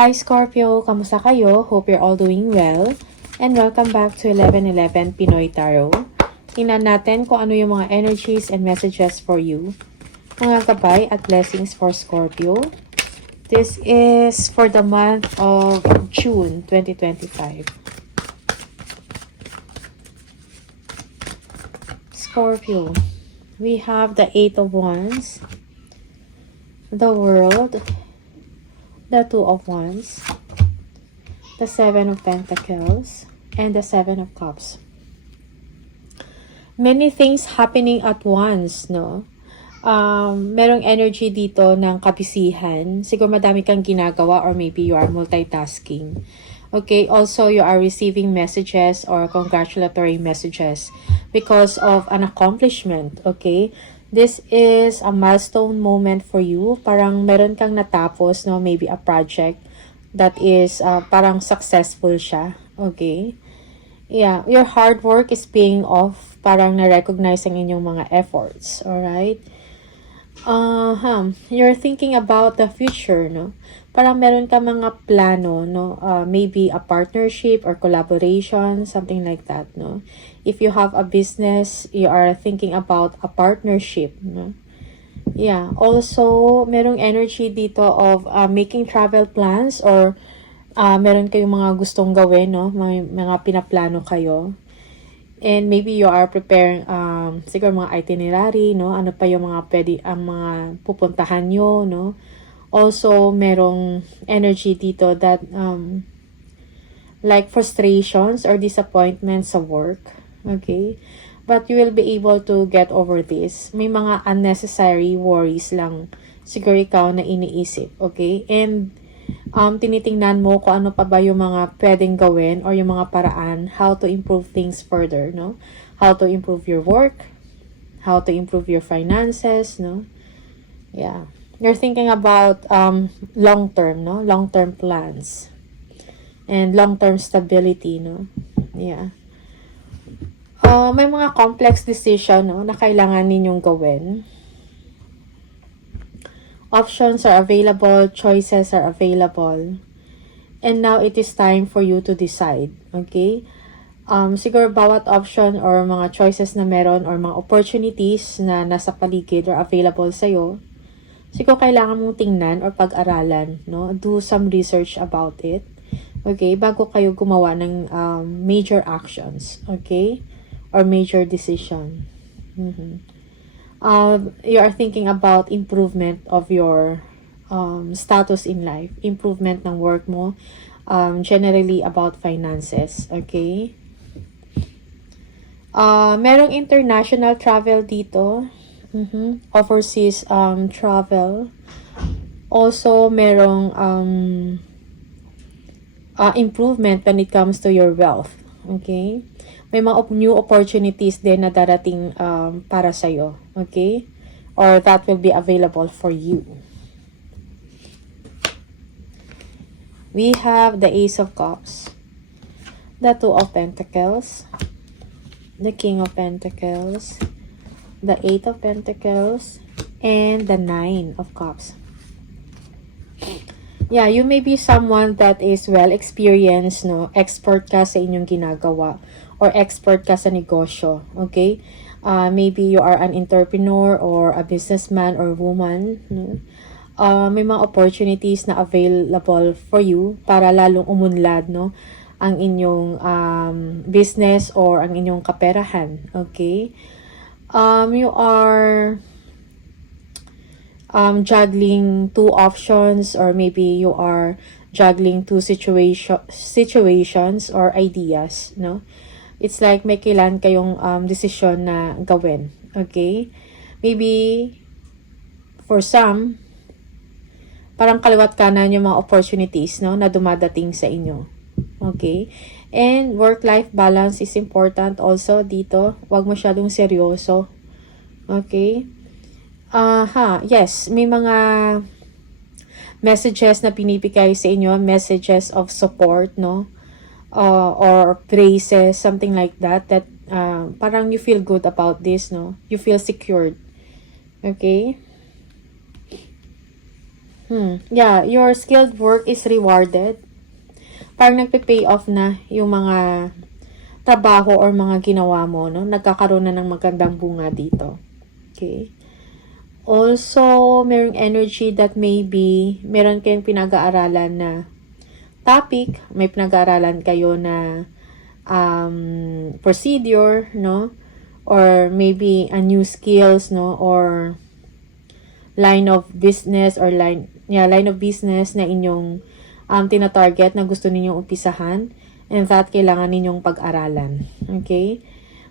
Hi Scorpio, kamusta kayo? Hope you're all doing well. And welcome back to 1111 Pinoy Tarot. Tingnan natin kung ano yung mga energies and messages for you. Mga gabay at blessings for Scorpio. This is for the month of June 2025. Scorpio, we have the Eight of Wands, the World, the Two of Wands, the Seven of Pentacles, and the Seven of Cups. Many things happening at once, no? Merong energy dito ng kabisihan. Siguro madami kang ginagawa or maybe you are multitasking. Okay, also you are receiving messages or congratulatory messages because of an accomplishment, okay? This is a milestone moment for you. Parang meron kang natapos, no? Maybe a project that is parang successful siya. Okay? Yeah, your hard work is paying off. Parang na-recognize ang inyong mga efforts. Alright? You're thinking about the future, no? Parang meron ka mga plano, no? Maybe a partnership or collaboration, something like that, no? If you have a business, you are thinking about a partnership, no? Yeah, also, merong energy dito of making travel plans or meron kayong mga gustong gawin, no? May mga pinaplano kayo. And maybe you are preparing siguro mga itinerary, no? Ano pa yung mga ang mga pupuntahan nyo, no? Also, merong energy dito that like frustrations or disappointments sa work. Okay? But you will be able to get over this. May mga unnecessary worries lang siguro ikaw na iniisip. Okay? And tinitingnan mo kung ano pa ba yung mga pwedeng gawin or yung mga paraan how to improve things further, no? How to improve your work, how to improve your finances, no? Yeah. You're thinking about long-term, no? Long-term plans and long-term stability, no? Yeah. May mga complex decision, no, na kailangan ninyong gawin. Options are available, choices are available. And now it is time for you to decide, okay? Siguro bawat option or mga choices na meron or mga opportunities na nasa paligid or available sa'yo, siguro kailangan mong tingnan or pag-aralan, no? Do some research about it, okay? Bago kayo gumawa ng major actions, okay? Or major decision. You are thinking about improvement of your status in life, improvement ng work mo, generally about finances, okay? Merong international travel dito, overseas travel. Also, merong improvement when it comes to your wealth, okay? May mga new opportunities din na darating para sa'yo, okay? Or that will be available for you. We have the Ace of Cups, the Two of Pentacles, the King of Pentacles, the Eight of Pentacles, and the Nine of Cups. Yeah, you may be someone that is well experienced, no? Expert ka sa inyong ginagawa or expert ka sa negosyo, okay? Maybe you are an entrepreneur or a businessman or woman, no? May mga opportunities na available for you para lalong umunlad, no? Ang inyong business or ang inyong kaperahan, okay? You are juggling two options or maybe you are juggling two situations or ideas, no? It's like may kailan kayong desisyon na gawin, okay? Maybe for some, parang kaliwat kanan yung mga opportunities, no, na dumadating sa inyo, okay? And work-life balance is important also dito. Huwag masyadong seryoso, okay? Yes, may mga messages na pinipigay sa inyo, messages of support, no? Or praises, something like that, that parang you feel good about this, no? You feel secured, okay? Yeah, your skilled work is rewarded. Parang nagpe-pay off na yung mga trabaho or mga ginawa mo, no? Nagkakaroon na ng magandang bunga dito. Okay? Also, merong energy that maybe meron kayong pinag-aaralan na topic, may pinag-aaralan kayo na procedure, no? Or maybe a new skills, no? Or line of business or line of business na inyong tina-target na gusto ninyong umpisahan, and that kailangan ninyong pag-aralan. Okay?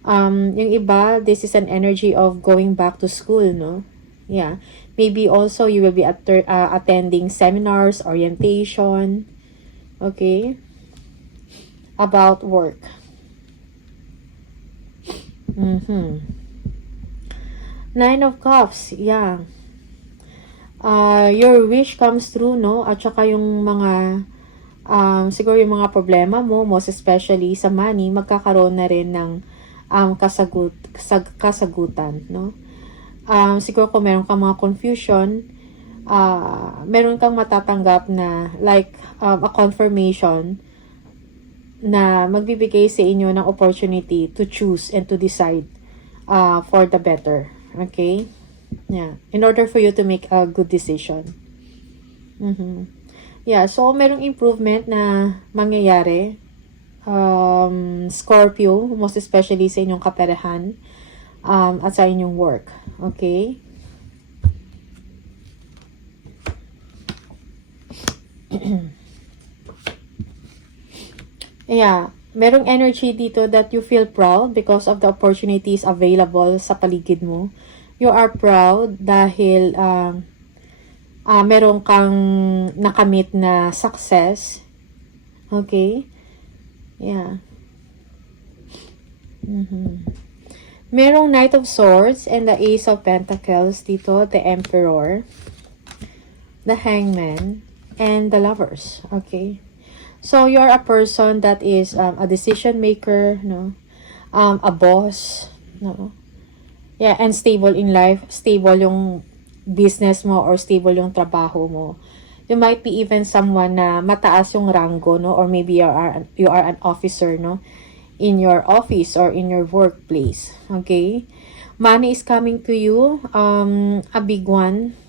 Yung iba, this is an energy of going back to school, no? Yeah. Maybe also you will be attending seminars, orientation, okay? About work. Nine of Cups, yeah. Your wish comes true, no? At saka yung mga siguro yung mga problema mo, most especially sa money, magkakaroon na rin ng kasagutan, no? Siguro kung meron kang mga confusion, meron kang matatanggap na like a confirmation na magbibigay sa inyo ng opportunity to choose and to decide for the better. Okay? Yeah. In order for you to make a good decision. Yeah, so merong improvement na mangyayari. Scorpio, most especially sa inyong kaperahan at sa inyong work. Okay? Yeah, merong energy dito that you feel proud because of the opportunities available sa paligid mo. You are proud dahil meron kang nakamit na success. Okay? Yeah. Merong Knight of Swords and the Ace of Pentacles dito, the Emperor, the Hangman, and the Lovers. Okay? So, you're a person that is a decision maker, no? A boss, no? Yeah, and stable in life. Stable yung business mo or stable yung trabaho mo. You might be even someone na mataas yung rango, no? Or maybe you are an officer, no? In your office or in your workplace. Okay? Money is coming to you. A big one.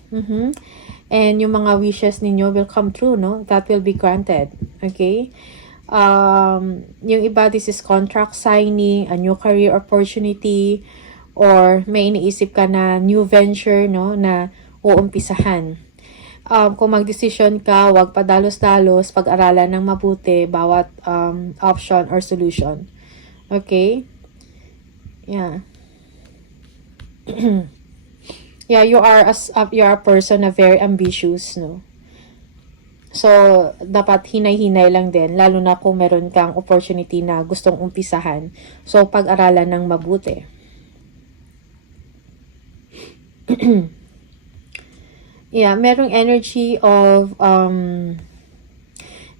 And yung mga wishes ninyo will come true, no? That will be granted. Okay? Yung iba, this is contract signing, a new career opportunity, or may iniisip ka na new venture, no, na uumpisahan. Kung mag-decision ka, wag padalos-dalos, pag-aralan ng mabuti bawat option or solution. Okay? Yeah. Yeah, you are a person na very ambitious, no? So, dapat hinay-hinay lang din, lalo na kung meron kang opportunity na gustong umpisahan. So, pag-aralan ng mabuti. Yeah, merong energy of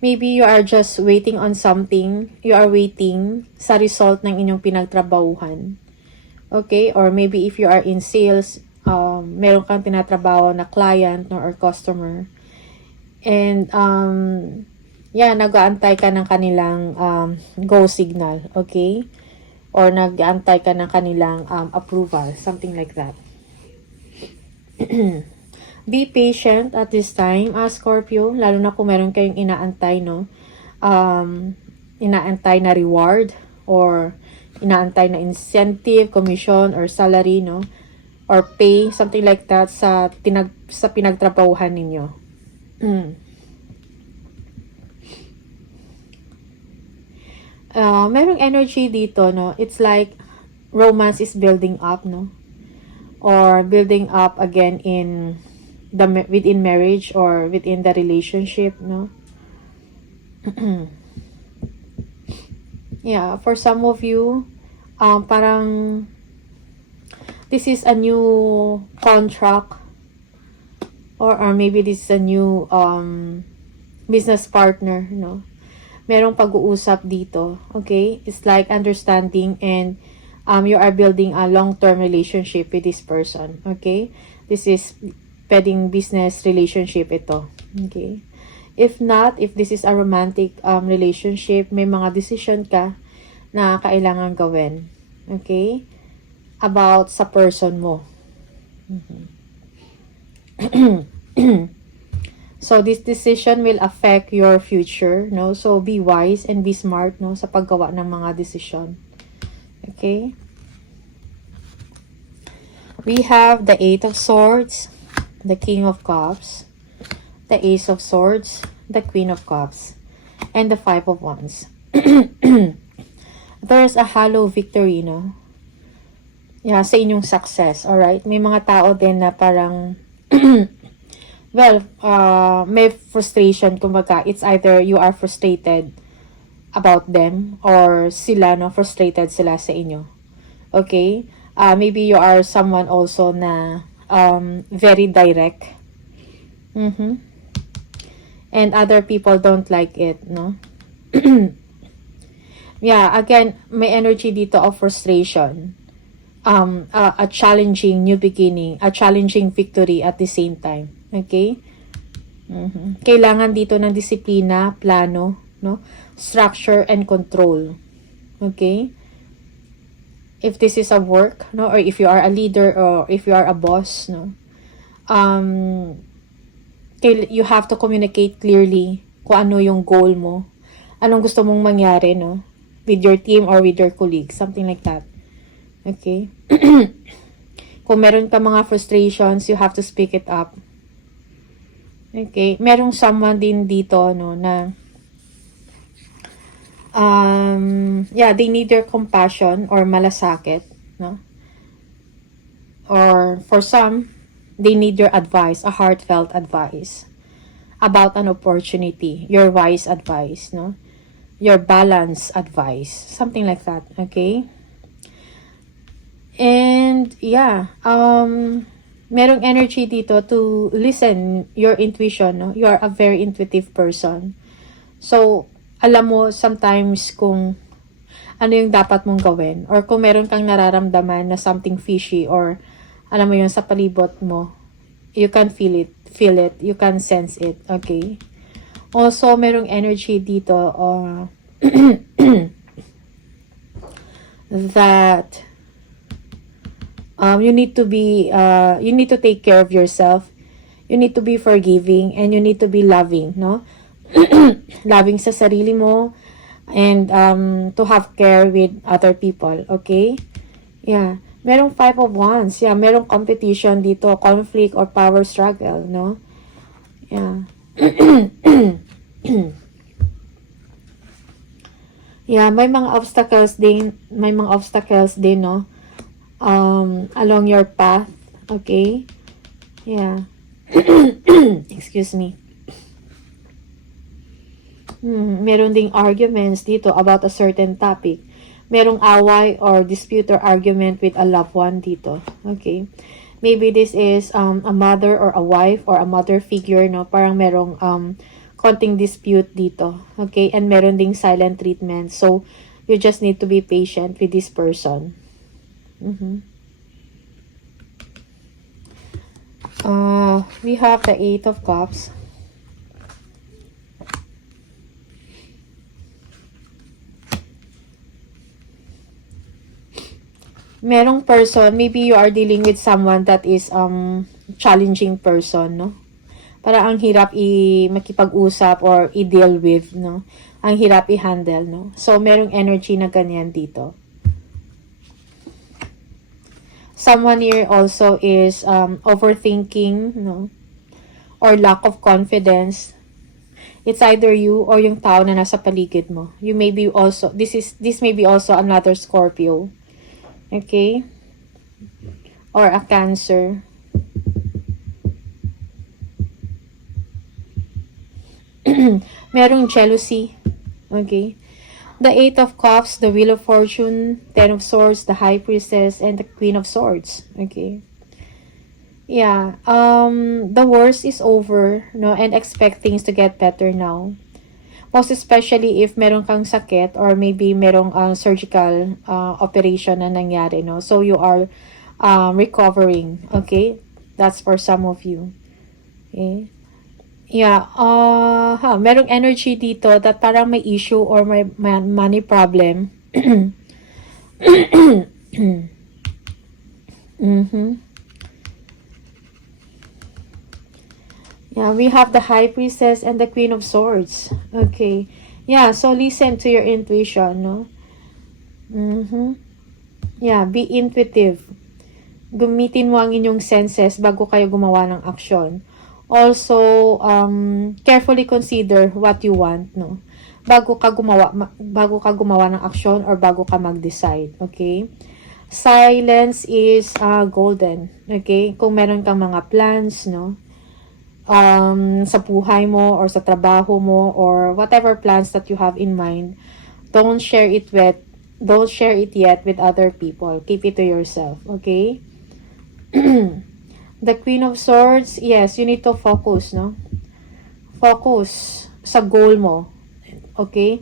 maybe you are just waiting on something. You are waiting sa result ng inyong pinagtrabahuhan. Okay? Or maybe if you are in sales, meron kang tinatrabaho na client, no, or customer. And yeah, nag-aantay ka ng kanilang go signal. Okay? Or nag-aantay ka ng kanilang approval. Something like that. Be patient at this time, Scorpio, lalo na kung meron kayong inaantay, no? Inaantay na reward or inaantay na incentive, commission, or salary, no? Or pay, something like that sa pinagtrabahuhan ninyo. Merong energy dito, no? It's like romance is building up, no? Or building up again in within marriage or within the relationship, no? Yeah, for some of you, parang this is a new contract or maybe this is a new business partner, no? Merong pag-uusap dito, okay? It's like understanding and you are building a long-term relationship with this person, okay? This is pwedeng business relationship ito. Okay? If not, if this is a romantic relationship, may mga decision ka na kailangan gawin. Okay? About sa person mo. So, this decision will affect your future, no? So, be wise and be smart, no? Sa paggawa ng mga decision. Okay? We have the Eight of Swords, the King of Cups, the Ace of Swords, the Queen of Cups, and the Five of Wands. There's a hollow victory, no? Yeah, sa inyong success, alright? May mga tao din na parang, well, may frustration, kumbaga, it's either you are frustrated about them, or sila, no, frustrated sila sa inyo. Okay? Maybe you are someone also na very direct. And other people don't like it, no? Yeah, again, may energy dito of frustration. A challenging new beginning, a challenging victory at the same time. Okay? Kailangan dito ng disiplina, plano, no? Structure and control. Okay? If this is a work, no, or if you are a leader, or if you are a boss, no, you have to communicate clearly kung ano yung goal mo, anong gusto mong mangyari, no, with your team or with your colleagues, something like that. Okay? Kung meron ka mga frustrations, you have to speak it up. Okay? Merong someone din dito, no, na yeah, they need your compassion or malasakit, no? Or for some, they need your advice, a heartfelt advice about an opportunity, your wise advice, no? Your balanced advice, something like that, okay? And yeah, merong energy dito to listen your intuition, no? You are a very intuitive person. So, alam mo sometimes kung ano yung dapat mong gawin, or kung meron kang nararamdaman na something fishy, or alam mo yun sa palibot mo, you can feel it, you can sense it, okay? Also, merong energy dito that you need to take care of yourself, you need to be forgiving, and you need to be loving, no? Loving sa sarili mo, and to have care with other people, okay? Yeah. Merong Five of Wands. Yeah, merong competition dito, conflict or power struggle, no? Yeah. Yeah, may mga obstacles din, no? Along your path, okay? Yeah. Excuse me. Meron ding arguments dito about a certain topic. Merong away or dispute or argument with a loved one dito. Okay? Maybe this is a mother or a wife or a mother figure, no? Parang merong konting dispute dito. Okay? And meron ding silent treatment. So, you just need to be patient with this person. We have the Eight of Cups. Merong person, maybe you are dealing with someone that is challenging person, no? Para ang hirap makipag-usap or i-deal with, no? Ang hirap i-handle, no? So, merong energy na ganyan dito. Someone here also is overthinking, no? Or lack of confidence. It's either you or yung tao na nasa paligid mo. You may be also, this may be also another Scorpio. Okay? Or a Cancer. Merong jealousy. Okay? The Eight of Cups, the Wheel of Fortune, Ten of Swords, the High Priestess, and the Queen of Swords. Okay? Yeah. The worst is over, no? And expect things to get better now. Most especially if meron kang sakit or maybe merong surgical operation na nangyari, no? So, you are recovering, okay? That's for some of you. Okay. Yeah, merong energy dito that parang may issue or may money problem. Mm-hmm. Yeah, we have the High Priestess and the Queen of Swords. Okay. Yeah, so listen to your intuition, no? Mm-hmm. Yeah, be intuitive. Gamitin mo ang inyong senses bago kayo gumawa ng aksyon. Also, carefully consider what you want, no? Bago ka gumawa ng aksyon or bago ka mag-decide, okay? Silence is golden, okay? Kung meron kang mga plans, no? Sa buhay mo or sa trabaho mo or whatever plans that you have in mind, don't share it yet with other people. Keep it to yourself, okay? The Queen of Swords, yes, you need to focus, no? Focus sa goal mo. Okay?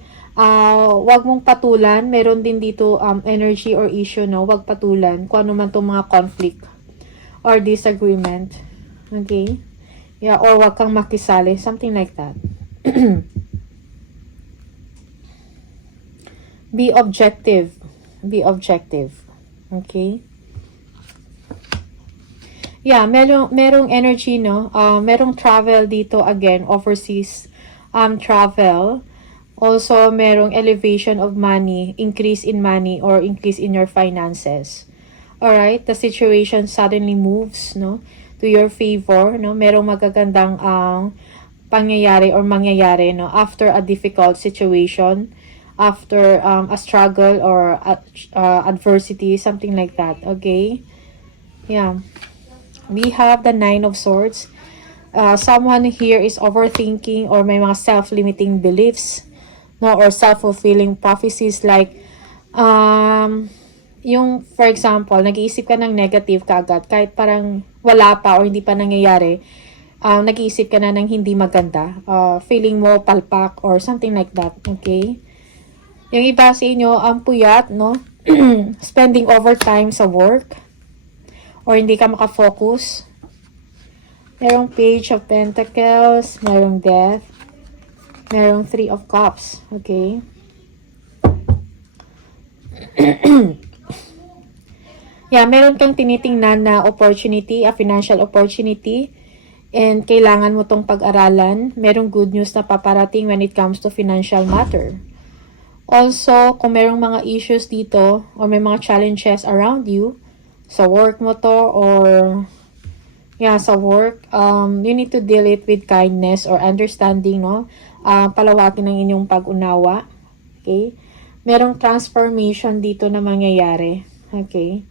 Wag mong patulan. Meron din dito energy or issue, no? Wag patulan kung ano man itong mga conflict or disagreement. Okay? Yeah, or wag kang makisali. Something like that. Be objective. Be objective. Okay? Yeah, merong energy, no? Merong travel dito again, overseas travel. Also, merong elevation of money, increase in money, or increase in your finances. Alright? The situation suddenly moves, no? To your favor, no? Merong magagandang pangyayari or mangyayari, no? After a difficult situation, after a struggle or adversity, something like that, okay? Yeah. We have the Nine of Swords. Someone here is overthinking or may mga self-limiting beliefs, no? Or self-fulfilling prophecies like, yung, for example, nag-iisip ka ng negative kaagad, kahit parang wala pa or hindi pa nangyayari, nag-iisip ka na ng hindi maganda, feeling mo palpak or something like that, okay? Yung iba sa inyo, ang puyat, no? Spending overtime sa work, or hindi ka makafocus. Merong Page of Pentacles, merong Death, merong Three of Cups, okay? Yeah, meron kang tinitingnan na opportunity, a financial opportunity, and kailangan mo tong pag-aralan. Merong good news na paparating when it comes to financial matter. Also, kung merong mga issues dito, or may mga challenges around you, sa work mo to, or sa work, you need to deal it with kindness or understanding, no? Palawakin ng inyong pag-unawa. Okay? Merong transformation dito na mangyayari. Okay?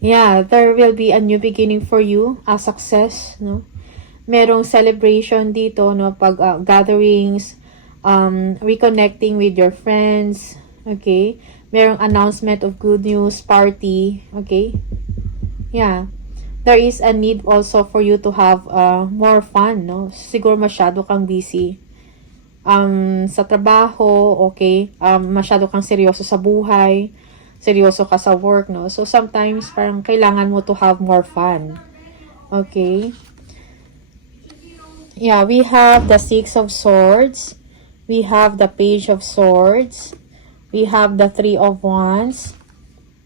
Yeah, there will be a new beginning for you, a success, no? Merong celebration dito, no? Gatherings, reconnecting with your friends, okay? Merong announcement of good news, party, okay? Yeah. There is a need also for you to have more fun, no? Siguro masyado kang busy sa trabaho, okay? Masyado kang seryoso sa buhay, seryoso ka sa work, no? So, sometimes, parang kailangan mo to have more fun. Okay? Yeah, we have the Six of Swords. We have the Page of Swords. We have the Three of Wands.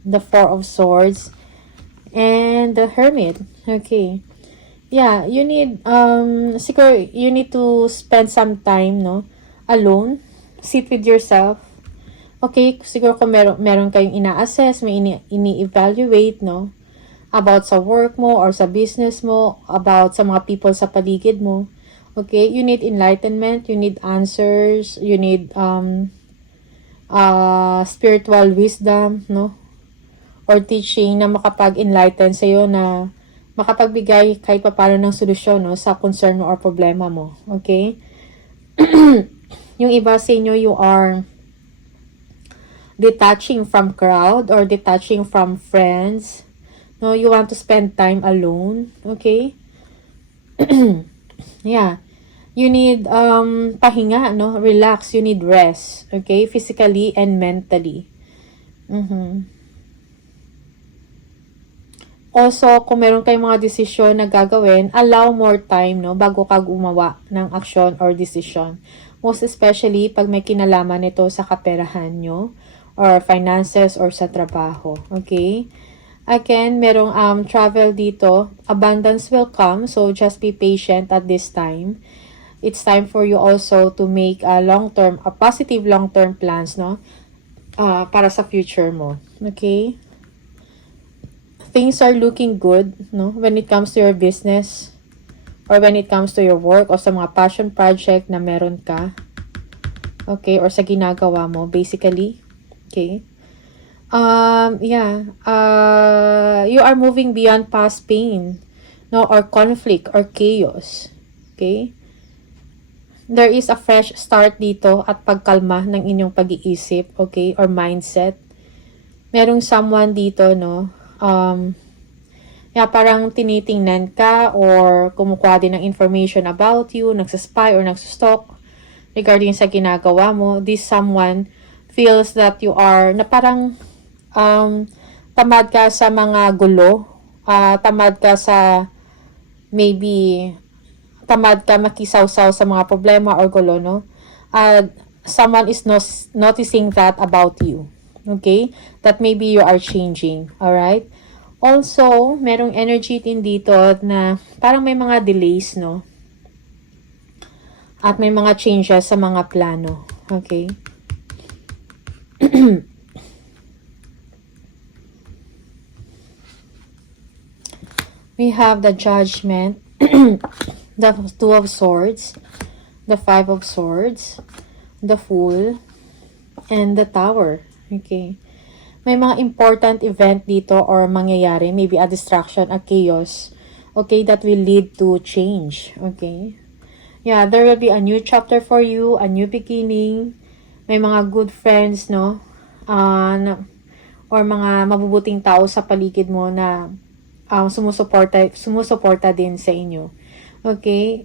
The Four of Swords. And the Hermit. Okay. Yeah, you need, siguro, you need to spend some time, no? Alone. Sit with yourself. Okay, siguro kung meron kayong ina-assess, may ini-evaluate, no? About sa work mo or sa business mo, about sa mga people sa paligid mo. Okay, you need enlightenment, you need answers, you need spiritual wisdom, no? Or teaching na makapag-enlighten sa'yo na makapagbigay kahit paano ng solusyon, no, sa concern mo or problema mo. Okay? Yung iba sa inyo, you are detaching from crowd or detaching from friends. No, you want to spend time alone. Okay? Yeah. You need pahinga, no? Relax. You need rest. Okay? Physically and mentally. Also, kung meron kayong mga desisyon na gagawin, allow more time, no, bago ka gumawa ng action or decision. Most especially, pag may kinalaman ito sa kaperahan nyo, or finances, or sa trabaho. Okay? Again, merong travel dito. Abundance will come, so just be patient at this time. It's time for you also to make a positive long-term plans, no? Para sa future mo. Okay? Things are looking good, no? When it comes to your business, or when it comes to your work, o sa mga passion project na meron ka. Okay? Or sa ginagawa mo, basically. Okay? You are moving beyond past pain, no? Or conflict, or chaos. Okay? There is a fresh start dito at pagkalma ng inyong pag-iisip, okay? Or mindset. Merong someone dito, no? Parang tinitingnan ka or kumukuha din ng information about you, nagsaspy or nagsustalk regarding sa ginagawa mo. This someone feels that you are, na parang tamad ka sa mga gulo, tamad ka sa maybe tamad ka makisawsaw sa mga problema or gulo, no? Someone is noticing that about you. Okay? That maybe you are changing. Alright? Also, merong energy din dito na parang may mga delays, no? At may mga changes sa mga plano. Okay? We have the Judgment, the Two of Swords, the Five of Swords, the Fool, and the Tower. Okay. May mga important event dito or mangyayari. Maybe a distraction, a chaos. Okay, that will lead to change. Okay. Yeah, there will be a new chapter for you, a new beginning. May mga good friends, no? Or mga mabubuting tao sa paligid mo na sumusuporta din sa inyo. Okay?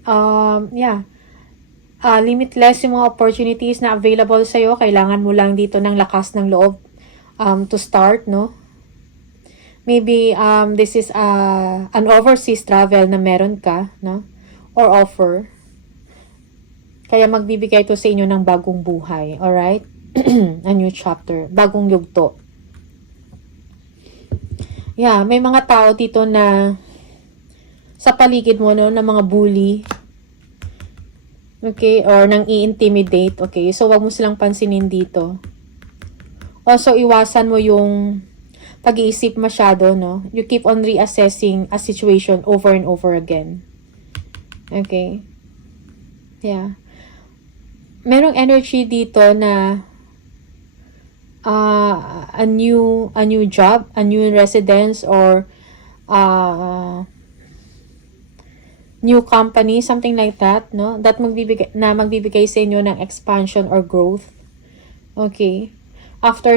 Limitless yung mga opportunities na available sa'yo. Kailangan mo lang dito ng lakas ng loob to start, no? Maybe this is an overseas travel na meron ka, no? Or offer. Kaya magbibigay ito sa inyo ng bagong buhay. Alright? A new chapter. Bagong yugto. Yeah, may mga tao dito na sa paligid mo, no, na mga bully. Okay? Or nang i-intimidate. Okay? So, wag mo silang pansinin dito. Also, iwasan mo yung pag-iisip masyado, no? You keep on reassessing a situation over and over again. Okay? Yeah. Merong energy dito na a new job, a new residence, or new company, something like that, no? That magbibigay sa inyo ng expansion or growth. Okay? After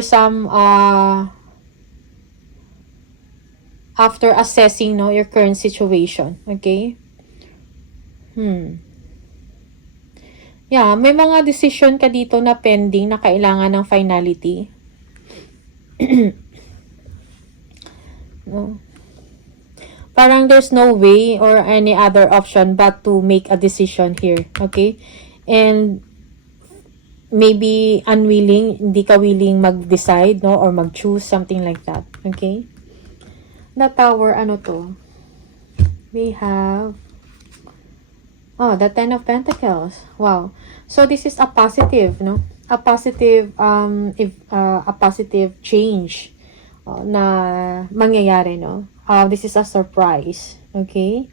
after assessing, no, your current situation. Okay? Yeah, may mga decision ka dito na pending na kailangan ng finality. No. Parang there's no way or any other option but to make a decision here. Okay? And maybe unwilling, hindi ka willing mag-decide, no? Or mag-choose, something like that. Okay? The Tower, ano to? We have the Ten of Pentacles. Wow. So this is a positive, no? A positive change na mangyayari, no? This is a surprise. Okay?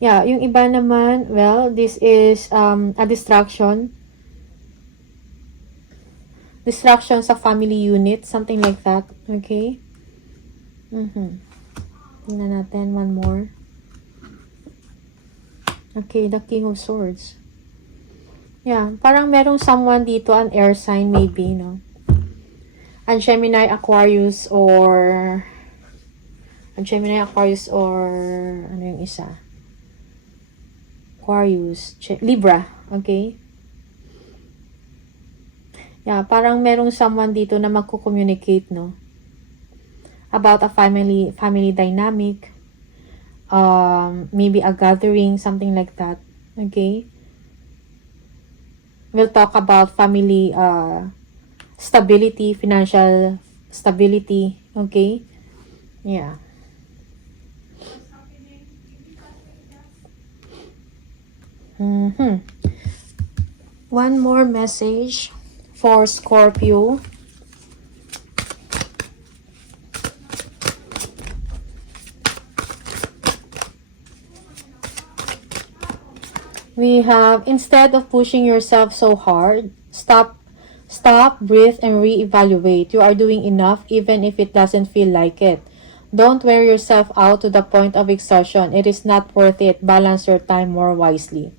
Yeah, yung iba naman, well, this is a distraction. Distraction sa family unit, something like that. Okay? Tingnan natin, one more. Okay, the King of Swords. Yeah, parang merong someone dito, an air sign maybe, no? An Gemini, Aquarius, or ano yung isa? Aquarius, Libra, okay? Yeah, parang merong someone dito na magko-communicate, no? About a family dynamic. Maybe a gathering, something like that. Okay? We'll talk about family stability, financial stability. Okay? Yeah. One more message for Scorpio. We have, instead of pushing yourself so hard, stop, breathe, and reevaluate. You are doing enough even if it doesn't feel like it. Don't wear yourself out to the point of exhaustion. It is not worth it. Balance your time more wisely.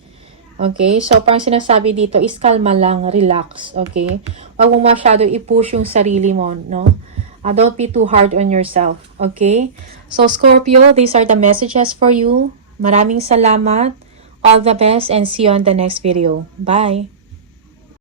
Okay? So, parang sinasabi dito is kalma lang, relax. Okay? Huwag mo masyado i-push yung sarili mo, no? Don't be too hard on yourself. Okay? So, Scorpio, these are the messages for you. Maraming salamat. All the best and see you on the next video. Bye!